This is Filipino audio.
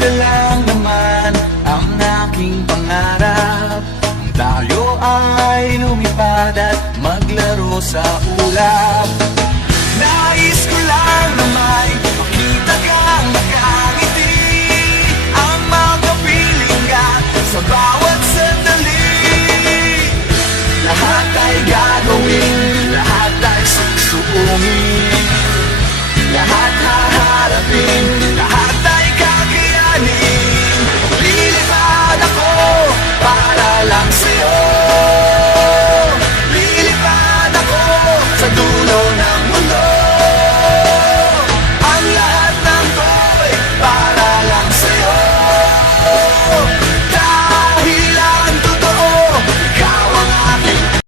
ka lang naman ang aking pangarap. Tayo ay lumipad at maglaro sa ulap.